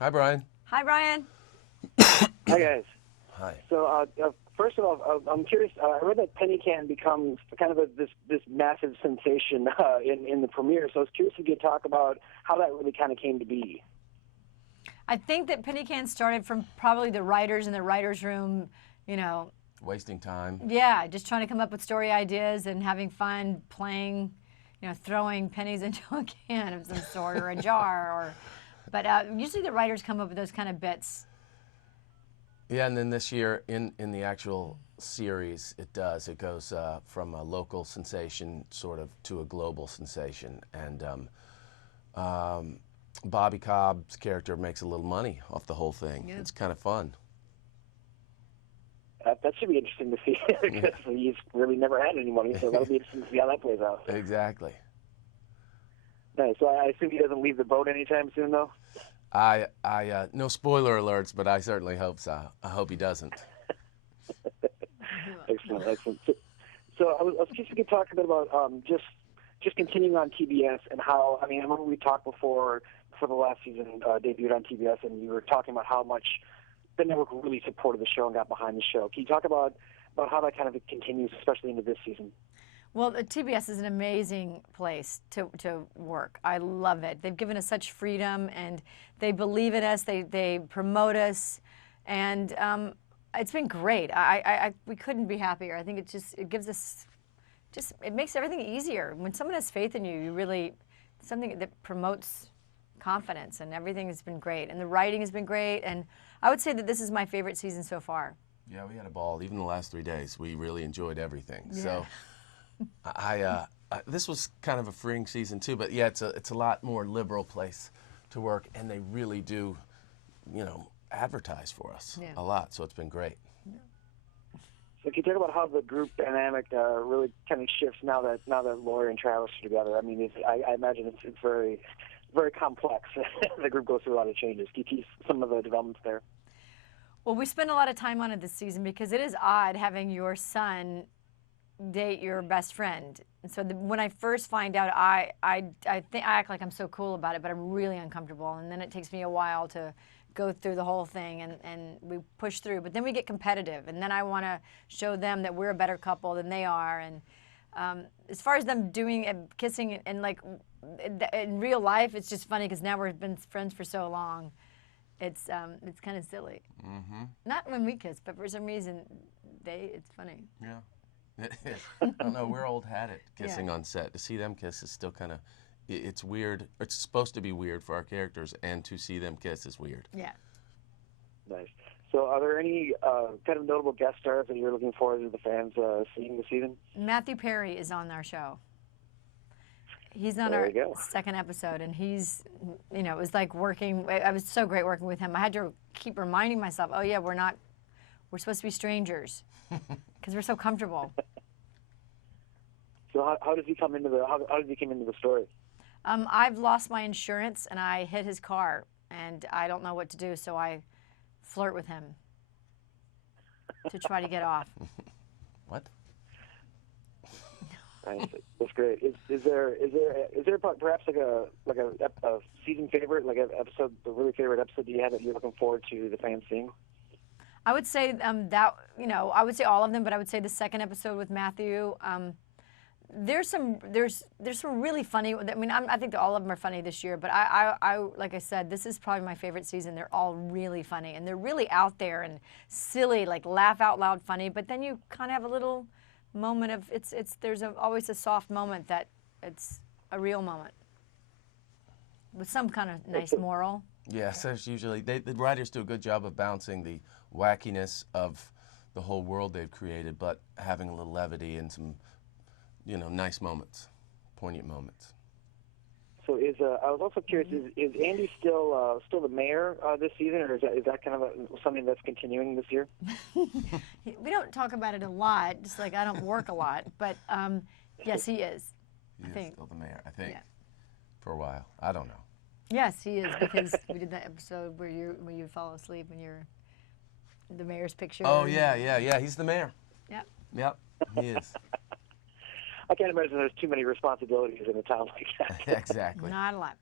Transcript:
Hi, Brian. Hi, Brian. Hi, guys. Hi. So, first of all, I'm curious. I read that Penny Can becomes kind of this massive sensation in the premiere. So I was curious if you could talk about how that really kind of came to be. I think that Penny Can started from probably the writers in the writer's room, you know. Wasting time. Yeah, just trying to come up with story ideas and having fun playing, you know, throwing pennies into a can of some sort or a jar. But usually the writers come up with those kind of bits. Yeah, and then this year in the actual series, it goes from a local sensation sort of to a global sensation, and Bobby Cobb's character makes a little money off the whole thing. Yeah. It's kind of fun. That should be interesting to see because he's really never had any money, so that'll be interesting to see how that plays out. Exactly. Nice. So I assume he doesn't leave the boat anytime soon, though? No spoiler alerts, but I certainly hope so. I hope he doesn't. Excellent. So I was curious if you could talk a bit about just continuing on TBS and how, I remember we talked before the last season debuted on TBS, and you were talking about how much the network really supported the show and got behind the show. Can you talk about how that kind of continues, especially into this season? Well, TBS is an amazing place to work. I love it. They've given us such freedom, and they believe in us. They promote us, and it's been great. We couldn't be happier. I think it gives us it makes everything easier. When someone has faith in you, you really something that promotes confidence, and everything has been great. And the writing has been great, and I would say that this is my favorite season so far. Yeah, we had a ball. Even the last 3 days, we really enjoyed everything. Yeah. So. This was kind of a freeing season too, but yeah, it's a lot more liberal place to work, and they really do, advertise for us a lot. So it's been great. Yeah. So can you talk about how the group dynamic really kind of shifts now that Laurie and Travis are together? I imagine it's very, very complex. The group goes through a lot of changes. Can you tease some of the developments there? Well, we spent a lot of time on it this season because it is odd having your son date your best friend. And so when I first find out, I act like I'm so cool about it, but I'm really uncomfortable. And then it takes me a while to go through the whole thing, and we push through. But then we get competitive, and then I want to show them that we're a better couple than they are. And as far as them doing kissing and like in real life, it's just funny because now we've been friends for so long. It's kind of silly. Mm-hmm. Not when we kiss, but for some reason it's funny. Yeah. I don't know, we're old hat at kissing on set. To see them kiss is still kind of, it's weird. It's supposed to be weird for our characters, and to see them kiss is weird. Yeah. Nice. So are there any kind of notable guest stars that you're looking forward to the fans seeing this season? Matthew Perry is on our show. He's on our second episode, and he's, it was like working, it was so great working with him. I had to keep reminding myself, oh yeah, we're supposed to be strangers. Because we're so comfortable. So how does he come into the story? I've lost my insurance, and I hit his car, and I don't know what to do, so I flirt with him to try to get off. What? That's great. Is there perhaps like a season favorite, like a really favorite episode you have that you're looking forward to the fans seeing? I would say I would say all of them, but I would say the second episode with Matthew. There's some really funny. I think that all of them are funny this year. But I like I said, this is probably my favorite season. They're all really funny, and they're really out there and silly, like laugh out loud funny. But then you kind of have a little moment of there's always a soft moment that it's a real moment with some kind of nice moral. Yes, there's usually the writers do a good job of balancing the wackiness of the whole world they've created, but having a little levity and some, nice moments, poignant moments. So I was also curious, is Andy still the mayor this season, or is that kind of something that's continuing this year? We don't talk about it a lot, just like I don't work a lot, but yes, he is. He is still the mayor, I think, for a while. I don't know. Yes, he is, because we did that episode where you fall asleep when you're the mayor's picture. Oh, yeah. He's the mayor. Yep. Yep, he is. I can't imagine there's too many responsibilities in a town like that. Exactly. Not a lot.